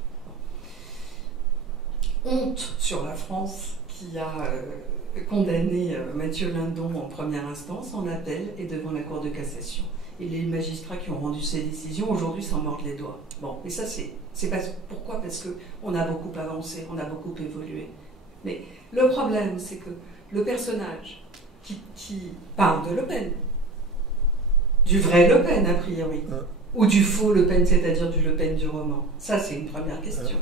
Honte sur la France qui a condamné Mathieu Lindon en première instance, en appel et devant la Cour de cassation. Et les magistrats qui ont rendu ces décisions, aujourd'hui, s'en mordent les doigts. Bon, et ça, pourquoi? Parce qu'on a beaucoup avancé, on a beaucoup évolué. Mais le problème, c'est que le personnage qui parle de Le Pen, du vrai Le Pen, a priori, ou du faux Le Pen, c'est-à-dire du Le Pen du roman, ça, c'est une première question.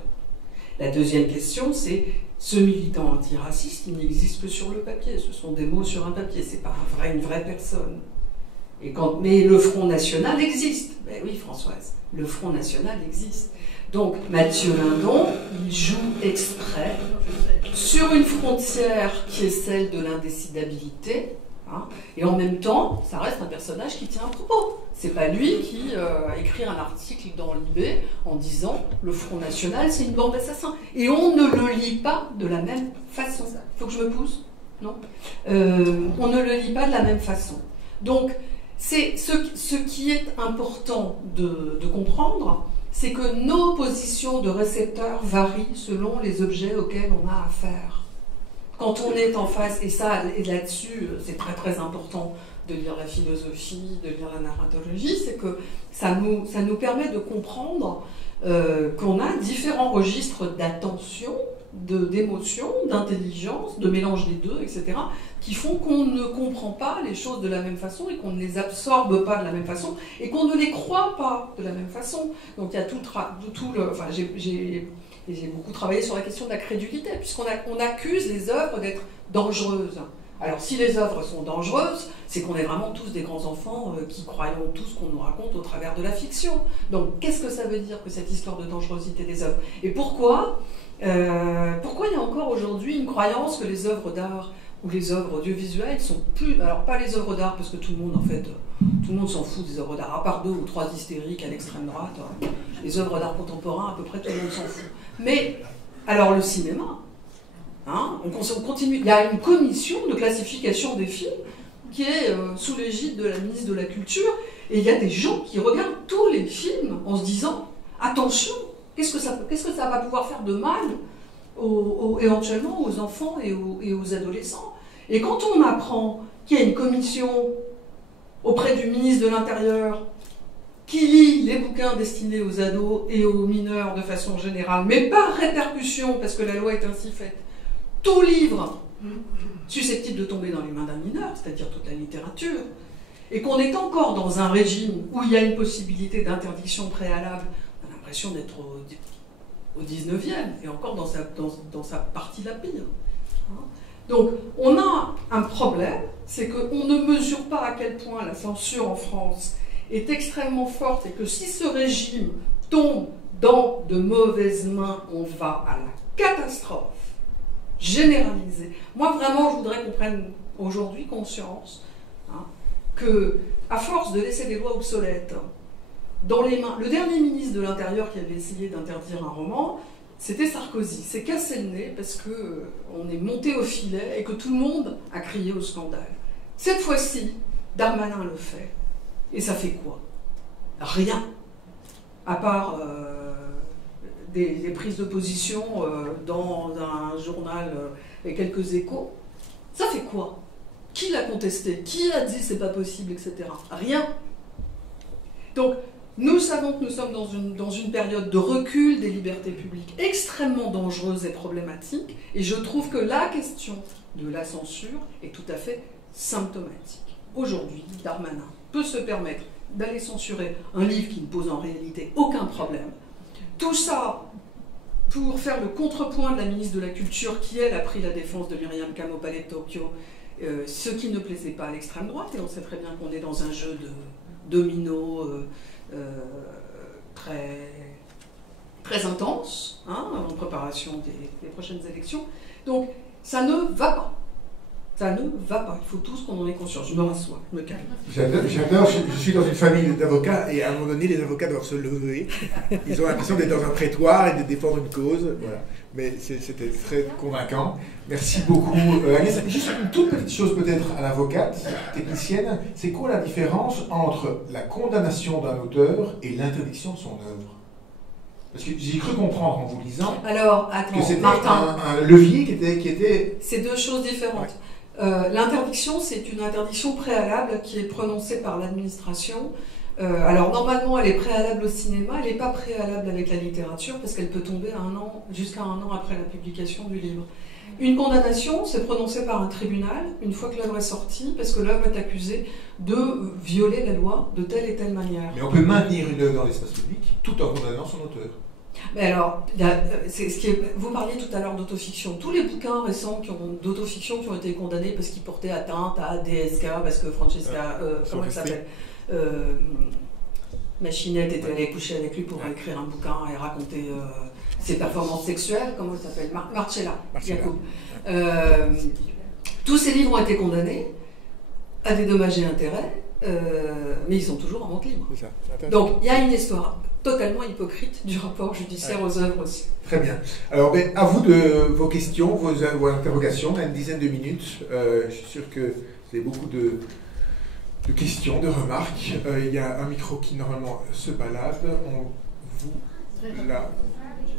La deuxième question, c'est ce militant antiraciste, il n'existe que sur le papier. Ce sont des mots sur un papier, c'est pas une vraie personne. Mais le Front National existe. Ben oui, Françoise, le Front National existe. Donc, Mathieu Lindon, il joue exprès sur une frontière qui est celle de l'indécidabilité, hein, et en même temps, ça reste un personnage qui tient un propos. C'est pas lui qui écrit un article dans l'IB en disant « Le Front National, c'est une bande d'assassins ». Et on ne le lit pas de la même façon. Il faut que je me pousse? Non, on ne le lit pas de la même façon. Donc, c'est ce qui est important de comprendre, c'est que nos positions de récepteurs varient selon les objets auxquels on a affaire. Quand on est en face, et là-dessus, c'est très très important de lire la philosophie, de lire la narratologie, c'est que ça nous permet de comprendre qu'on a différents registres d'attention, d'émotion, d'intelligence, de mélange des deux, etc., qui font qu'on ne comprend pas les choses de la même façon et qu'on ne les absorbe pas de la même façon et qu'on ne les croit pas de la même façon. Donc il y a enfin, j'ai beaucoup travaillé sur la question de la crédulité, puisqu'on accuse les œuvres d'être dangereuses. Alors si les œuvres sont dangereuses, c'est qu'on est vraiment tous des grands enfants qui croyons tout ce qu'on nous raconte au travers de la fiction. Donc qu'est-ce que ça veut dire que cette histoire de dangerosité des œuvres? Et pourquoi il y a encore aujourd'hui une croyance que les œuvres d'art ou les œuvres audiovisuelles sont plus... Alors pas les œuvres d'art, parce que tout le monde, en fait, tout le monde s'en fout des œuvres d'art, à part 2 ou 3 hystériques à l'extrême droite. Hein. Les œuvres d'art contemporain, à peu près tout le monde s'en fout. Mais, alors le cinéma, hein, on continue. Il y a une commission de classification des films qui est sous l'égide de la ministre de la Culture, et il y a des gens qui regardent tous les films en se disant « Attention, qu'est-ce que ça va pouvoir faire de mal éventuellement aux enfants et aux adolescents ?» Et quand on apprend qu'il y a une commission auprès du ministre de l'Intérieur qui lit les bouquins destinés aux ados et aux mineurs de façon générale, mais par répercussion, parce que la loi est ainsi faite, tout livre susceptible de tomber dans les mains d'un mineur, c'est-à-dire toute la littérature, et qu'on est encore dans un régime où il y a une possibilité d'interdiction préalable, on a l'impression d'être au 19e, et encore dans sa partie la pire. Donc, on a un problème, c'est qu'on ne mesure pas à quel point la censure en France est extrêmement forte, et que si ce régime tombe dans de mauvaises mains, on va à la catastrophe généralisée. Moi, vraiment, je voudrais qu'on prenne aujourd'hui conscience que, à force de laisser des lois obsolètes dans les mains... Le dernier ministre de l'Intérieur qui avait essayé d'interdire un roman, c'était Sarkozy. C'est cassé le nez parce qu'on est monté au filet et que tout le monde a crié au scandale. Cette fois-ci, Darmanin le fait. Et ça fait quoi? Rien. À part des prises de position dans un journal et quelques échos. Ça fait quoi? Qui l'a contesté? Qui a dit c'est pas possible, etc. Rien. Donc, nous savons que nous sommes dans une période de recul des libertés publiques extrêmement dangereuse et problématique, et je trouve que la question de la censure est tout à fait symptomatique. Aujourd'hui, Darmanin peut se permettre d'aller censurer un livre qui ne pose en réalité aucun problème. Tout ça pour faire le contrepoint de la ministre de la Culture qui, elle, a pris la défense de Myriam Kam au Palais de Tokyo, ce qui ne plaisait pas à l'extrême droite, et on sait très bien qu'on est dans un jeu de domino très intense, en préparation des prochaines élections. Donc, ça ne va pas. Ça ne va pas. Il faut tous qu'on en ait conscience. Je me rassois, je me calme. J'adore. Je suis dans une famille d'avocats et à un moment donné, les avocats doivent se lever. Ils ont l'impression d'être dans un prétoire et de défendre une cause. Voilà. Mais c'était très convaincant. Merci beaucoup, Agnès. Juste une toute petite chose peut-être à l'avocate, technicienne. C'est quoi la différence entre la condamnation d'un auteur et l'interdiction de son œuvre? Parce que j'ai cru comprendre en vous lisant que c'était un levier qui était... C'est deux choses différentes. Ouais. L'interdiction, c'est une interdiction préalable qui est prononcée par l'administration. Alors normalement, elle est préalable au cinéma, elle n'est pas préalable avec la littérature parce qu'elle peut tomber jusqu'à un an après la publication du livre. Une condamnation, c'est prononcé par un tribunal une fois que l'œuvre est sortie, parce que l'œuvre est accusée de violer la loi de telle et telle manière. Mais on peut maintenir une œuvre dans l'espace public tout en condamnant son auteur. Mais alors, vous parliez tout à l'heure d'autofiction. Tous les bouquins récents d'autofiction qui ont été condamnés parce qu'ils portaient atteinte à DSK, parce que Francesca, comment elle s'appelle, Machinette était allée coucher avec lui pour écrire un bouquin et raconter ses performances sexuelles, comment elle s'appelle, Marcella. Tous ces livres ont été condamnés à des dommages et intérêts, mais ils sont toujours en vente libre. Donc il y a une histoire totalement hypocrite du rapport judiciaire aux œuvres aussi. Très bien. Alors, à vous de vos questions, vos interrogations, on a une dizaine de minutes. Je suis sûr que vous avez beaucoup de questions, de remarques. Il y a un micro qui normalement se balade. On vous la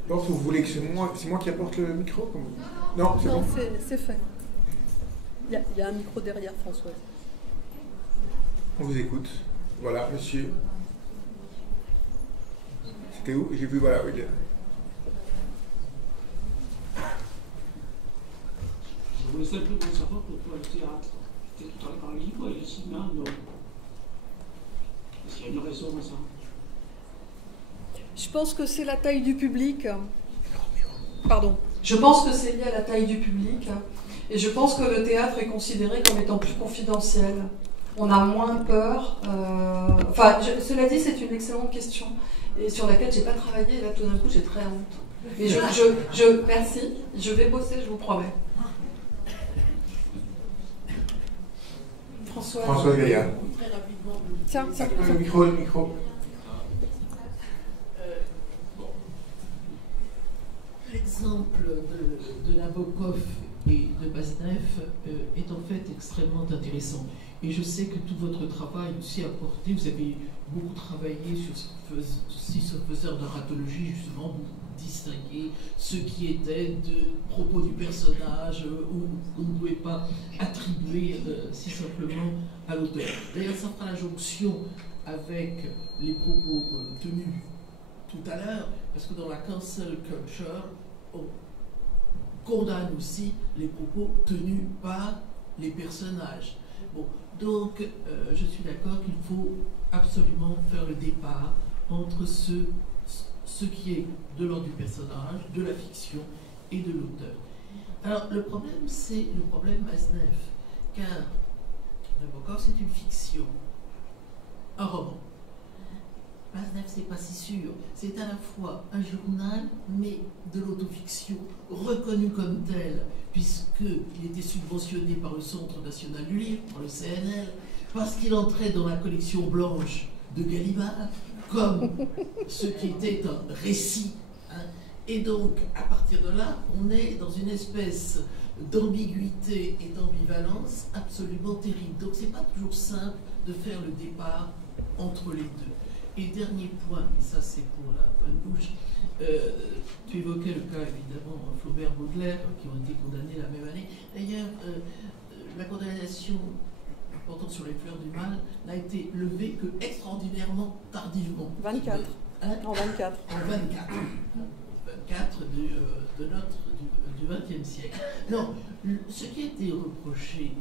porte. Vous voulez que c'est moi qui apporte le micro Non, c'est bon. C'est fait. Il y a un micro derrière Françoise. On vous écoute. Voilà, monsieur. C'était où? J'ai vu, voilà. Oui. Je voulais simplement savoir pourquoi le théâtre était tout à l'heure libre et le cinéma non. Est-ce qu'il y a une raison à ça? Je pense que c'est la taille du public. Pardon. Je pense que c'est lié à la taille du public. Et je pense que le théâtre est considéré comme étant plus confidentiel. On a moins peur. Cela dit, c'est une excellente question. Et sur laquelle je n'ai pas travaillé, et là tout d'un coup j'ai très honte. Mais merci, je vais bosser, je vous promets. François Gaillard. Très rapidement. Tiens, le micro. L'exemple de Nabokov et de Baznev est en fait extrêmement intéressant. Et je sais que tout votre travail aussi a porté, vous avez beaucoup travaillé sur ce faiseur de narratologie, justement, pour distinguer ce qui était de propos du personnage, où on ne pouvait pas attribuer si simplement à l'auteur. D'ailleurs, ça fera la jonction avec les propos tenus tout à l'heure, parce que dans la cancel culture, on condamne aussi les propos tenus par les personnages. Bon, donc, je suis d'accord qu'il faut absolument faire le départ entre ce qui est de l'ordre du personnage, de la fiction et de l'auteur. Alors, le problème, c'est le problème Baznev, car Nabokov, c'est une fiction, un roman. Masnev, c'est pas si sûr. C'est à la fois un journal, mais de l'autofiction, reconnu comme tel, puisqu'il était subventionné par le Centre national du livre, par le CNL, parce qu'il entrait dans la collection blanche de Gallimard, comme ce qui était un récit. Hein. Et donc, à partir de là, on est dans une espèce d'ambiguïté et d'ambivalence absolument terrible. Donc, c'est pas toujours simple de faire le départ entre les deux. Et dernier point, et ça c'est pour la bonne bouche, tu évoquais le cas évidemment Flaubert-Baudelaire qui ont été condamnés la même année. D'ailleurs, la condamnation portant sur les fleurs du mal n'a été levée que extraordinairement tardivement. 24. Hein, en 24. En 24. 24 de notre du XXe siècle. Non, ce qui a été reproché,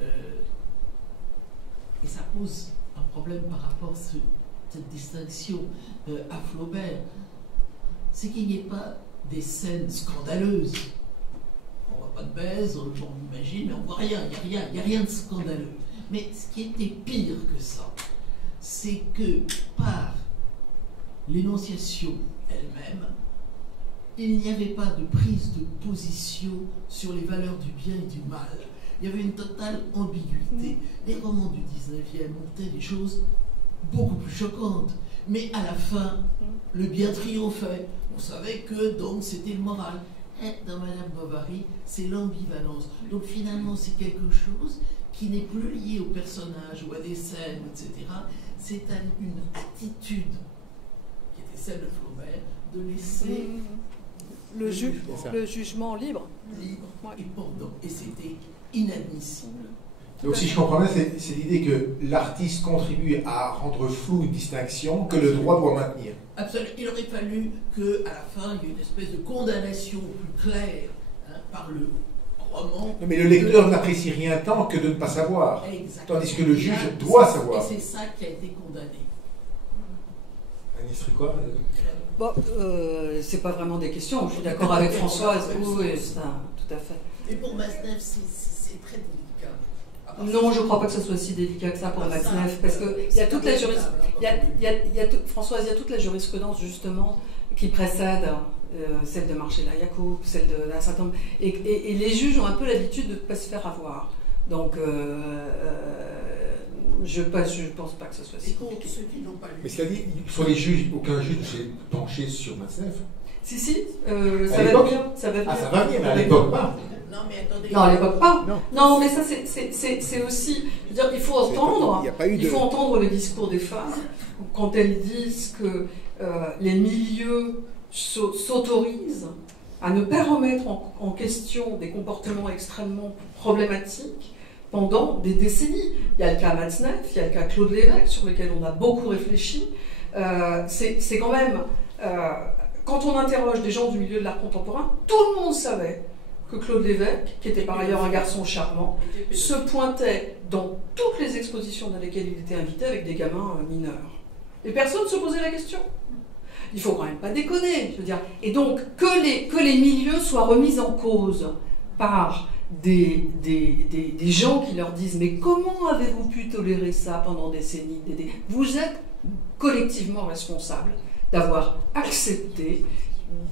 et ça pose un problème par rapport à cette distinction à Flaubert, c'est qu'il n'y ait pas des scènes scandaleuses. On ne voit pas de baise, on imagine, mais on ne voit rien, il n'y a rien de scandaleux. Mais ce qui était pire que ça, c'est que par l'énonciation elle-même, il n'y avait pas de prise de position sur les valeurs du bien et du mal. Il y avait une totale ambiguïté. Les romans du 19e montaient des choses beaucoup plus choquantes. Mais à la fin, le bien triomphait. On savait que donc c'était le moral. Et dans Madame Bovary, c'est l'ambivalence. Donc finalement, c'est quelque chose qui n'est plus lié au personnage ou à des scènes, etc. C'est à une attitude qui était celle de Flaubert, de laisser le jugement libre. Ouais. Et pendant. Et c'était inadmissible. Donc si je comprends bien, c'est l'idée que l'artiste contribue à rendre floue une distinction que le droit doit maintenir. Absolument. Il aurait fallu qu'à la fin, il y ait une espèce de condamnation plus claire par le roman. Non, mais le lecteur n'apprécie rien tant que de ne pas savoir. Exactement. Tandis que le juge doit savoir. Et c'est ça qui a été condamné. Agnès Ricoire, bon, c'est pas vraiment des questions. Je suis d'accord avec Françoise. Oui, tout à fait. Et pour Masnev, c'est très délicat. Non, je ne crois pas que ce soit si délicat que ça pour Masnev, parce qu'il y a toute la Françoise, il y a toute la jurisprudence justement qui précède celle de Marcella Yacoub, celle de la Saint-Homme, et les juges ont un peu l'habitude de ne pas se faire avoir. Donc, je pense pas que ce soit si compliqué. Ceux qui n'ont pas lu. mais cela dit, sur les juges, aucun juge ne s'est penché sur Masnev. Si, ça va venir. Ça va venir. Ah, ça va venir, mais à l'époque pas. Non, mais attendez. Non, à l'époque pas. Non, mais ça, c'est aussi... Je veux dire, il faut entendre le discours des femmes quand elles disent que les milieux s'autorisent à ne pas remettre en question des comportements extrêmement problématiques pendant des décennies. Il y a le cas Masnev, il y a le cas Claude Lévesque, sur lequel on a beaucoup réfléchi. C'est quand même... quand on interroge des gens du milieu de l'art contemporain, tout le monde savait que Claude Lévesque, qui était par ailleurs un garçon charmant, se pointait dans toutes les expositions dans lesquelles il était invité avec des gamins mineurs. Et personne ne se posait la question. Il faut quand même pas déconner, je veux dire. Et donc, que les milieux soient remis en cause par des gens qui leur disent « Mais comment avez-vous pu tolérer ça pendant des décennies ?» Vous êtes collectivement responsable d'avoir accepté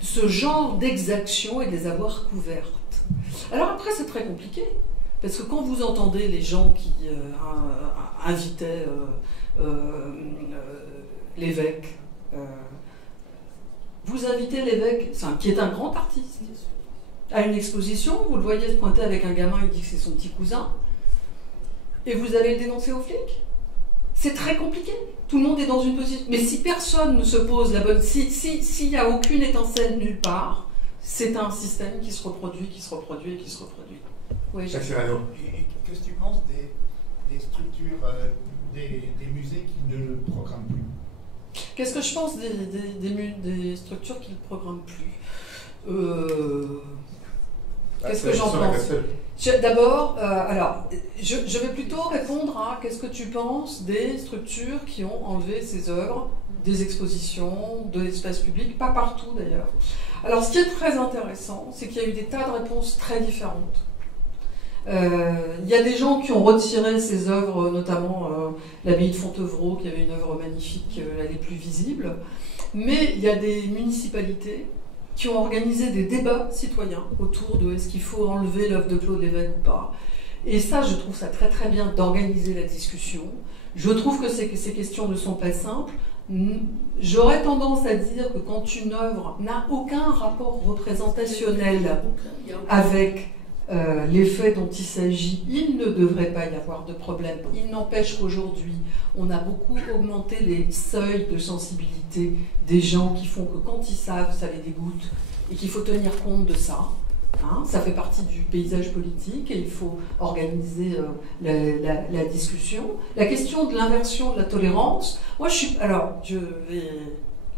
ce genre d'exactions et de les avoir couvertes. Alors après, c'est très compliqué, parce que quand vous entendez les gens qui invitaient Lévesque, vous invitez Lévesque, qui est un grand artiste, à une exposition, vous le voyez se pointer avec un gamin, il dit que c'est son petit cousin, et vous allez le dénoncer aux flics. C'est très compliqué. Tout le monde est dans une position... Mais si personne ne se pose la bonne... S'il n'y a aucune étincelle nulle part, c'est un système qui se reproduit, qui se reproduit et qui se reproduit. Oui, Jacques Serrano. Qu'est-ce que tu penses des structures, des musées qui ne le programment plus? Qu'est-ce que je pense des structures qui ne le programment plus? Qu'est-ce que j'en pense? D'abord, alors, je vais plutôt répondre à qu'est-ce que tu penses des structures qui ont enlevé ces œuvres, des expositions, de l'espace public, pas partout d'ailleurs. Alors, ce qui est très intéressant, c'est qu'il y a eu des tas de réponses très différentes. Il y a des gens qui ont retiré ces œuvres, notamment l'abbaye de Fontevraud, qui avait une œuvre magnifique, elle est plus visible. Mais il y a des municipalités qui ont organisé des débats citoyens autour de est-ce qu'il faut enlever l'œuvre de Claude Lévesque ou pas. Et ça, je trouve ça très très bien d'organiser la discussion. Je trouve que ces questions ne sont pas simples. J'aurais tendance à dire que quand une œuvre n'a aucun rapport représentationnel avec les faits dont il s'agit, il ne devrait pas y avoir de problème. Il n'empêche qu'aujourd'hui, on a beaucoup augmenté les seuils de sensibilité des gens qui font que quand ils savent, ça les dégoûte et qu'il faut tenir compte de ça. Hein, ça fait partie du paysage politique et il faut organiser la discussion. La question de l'inversion de la tolérance, moi je vais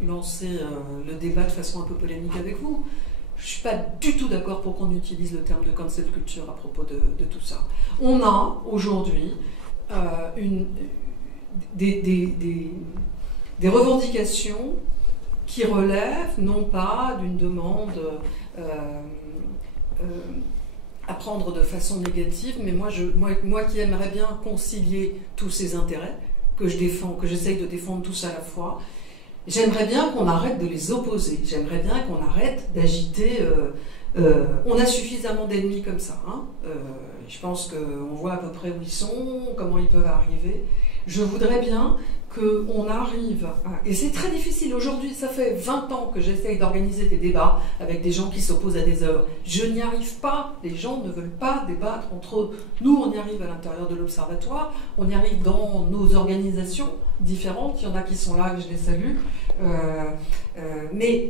lancer le débat de façon un peu polémique avec vous. Je ne suis pas du tout d'accord pour qu'on utilise le terme de cancel culture à propos de tout ça. On a aujourd'hui des revendications qui relèvent non pas d'une demande à prendre de façon négative, mais moi qui aimerais bien concilier tous ces intérêts que je défends, que j'essaye de défendre tous à la fois, j'aimerais bien qu'on arrête de les opposer, j'aimerais bien qu'on arrête d'agiter. On a suffisamment d'ennemis comme ça. Hein. Je pense qu'on voit à peu près où ils sont, comment ils peuvent arriver. Je voudrais bien qu'on arrive à... Et c'est très difficile aujourd'hui, ça fait 20 ans que j'essaye d'organiser des débats avec des gens qui s'opposent à des œuvres. Je n'y arrive pas, les gens ne veulent pas débattre entre eux. Nous, on y arrive à l'intérieur de l'Observatoire, on y arrive dans nos organisations différentes, il y en a qui sont là, je les salue. Mais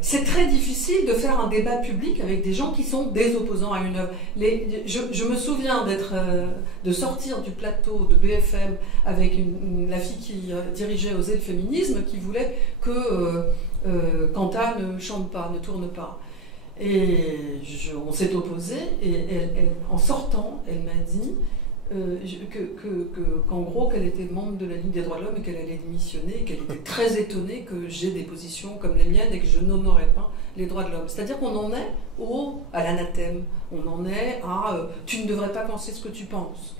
c'est très difficile de faire un débat public avec des gens qui sont des opposants à une œuvre. Je me souviens de sortir du plateau de BFM avec la fille qui dirigeait Oser le féminisme, qui voulait que Quentin ne chante pas, ne tourne pas. Et on s'est opposé, et en sortant, elle m'a dit qu'en gros, qu'elle était membre de la Ligue des droits de l'homme et qu'elle allait démissionner, et qu'elle était très étonnée que j'ai des positions comme les miennes et que je n'honorais pas les droits de l'homme. C'est-à-dire qu'on en est à l'anathème, on en est à tu ne devrais pas penser ce que tu penses.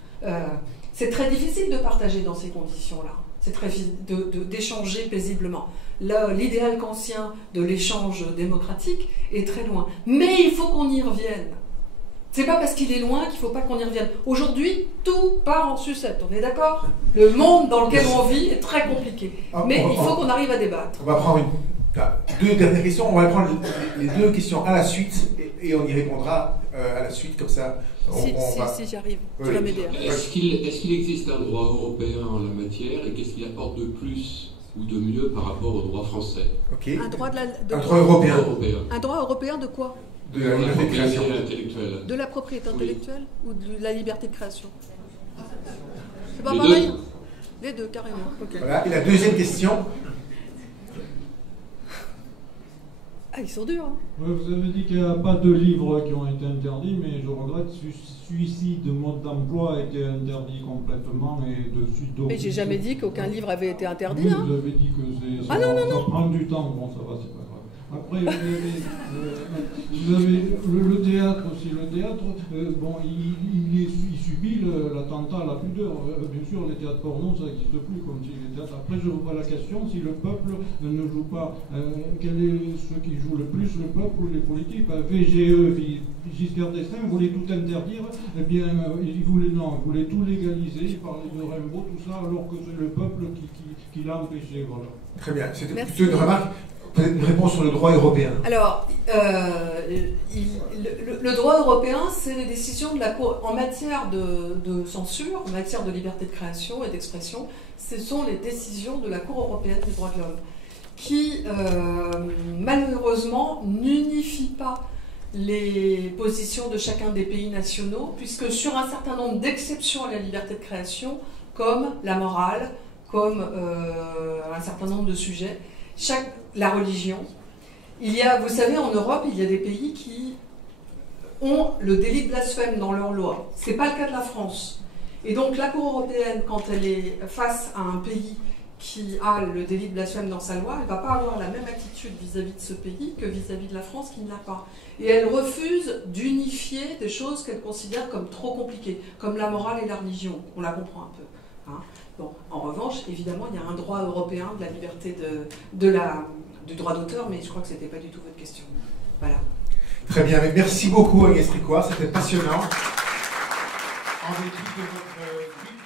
C'est très difficile de partager dans ces conditions-là, c'est très d'échanger paisiblement. L'idéal kantien de l'échange démocratique est très loin, mais il faut qu'on y revienne. C'est pas parce qu'il est loin qu'il ne faut pas qu'on y revienne. Aujourd'hui, tout part en sucette, on est d'accord? Le monde dans lequel on vit est très compliqué. Mais il faut qu'on arrive à débattre. On va prendre deux dernières questions. On va prendre les deux questions à la suite et on y répondra à la suite, comme ça. Si j'y arrive, tu vas m'aider. Est-ce qu'il existe un droit européen en la matière et qu'est-ce qu'il apporte de plus ou de mieux par rapport au droit français? Okay. Un droit européen. Un droit européen de quoi? De la liberté de création. Intellectuelle. De la propriété intellectuelle ou de la liberté de création? C'est pas Les pareil? deux. Les deux, carrément. Okay. Voilà. Et la deuxième question. Ah, ils sont durs, hein. Ouais, vous avez dit qu'il n'y a pas de livres qui ont été interdits, mais je regrette Suicide, mode d'emploi a été interdit complètement et de suite. Mais j'ai jamais dit qu'aucun livre avait été interdit. Oui, hein. vous avez dit que ça prend du temps, bon ça va, c'est pas grave. Après, vous avez le théâtre aussi. Le théâtre, bon, il subit l'attentat à la pudeur. Bien sûr, les théâtres porno, ça n'existe plus comme si les théâtres. Après, je vous pose la question, si le peuple ne joue pas, quel est ceux qui jouent le plus, le peuple ou les politiques? VGE, Giscard d'Estaing voulait tout interdire, eh bien, il voulait tout légaliser, il parlait de Rimbaud, tout ça, alors que c'est le peuple qui l'a empêché, voilà. Très bien, c'était plutôt une remarque. Une réponse sur le droit européen. Alors, le droit européen, c'est les décisions de la Cour en matière de censure, en matière de liberté de création et d'expression. Ce sont les décisions de la Cour européenne des droits de l'homme qui, malheureusement, n'unifient pas les positions de chacun des pays nationaux, puisque sur un certain nombre d'exceptions à la liberté de création, comme la morale, comme un certain nombre de sujets, la religion. Vous savez, en Europe, il y a des pays qui ont le délit de blasphème dans leur loi. Ce n'est pas le cas de la France. Et donc la Cour européenne, quand elle est face à un pays qui a le délit de blasphème dans sa loi, elle ne va pas avoir la même attitude vis-à-vis de ce pays que vis-à-vis de la France qui ne l'a pas. Et elle refuse d'unifier des choses qu'elle considère comme trop compliquées, comme la morale et la religion. On la comprend un peu. Hein. Bon, en revanche, évidemment, il y a un droit européen de la liberté du droit d'auteur, mais je crois que ce n'était pas du tout votre question. Voilà. Très bien, merci beaucoup Agnès Tricoire, c'était passionnant. En dépit de votre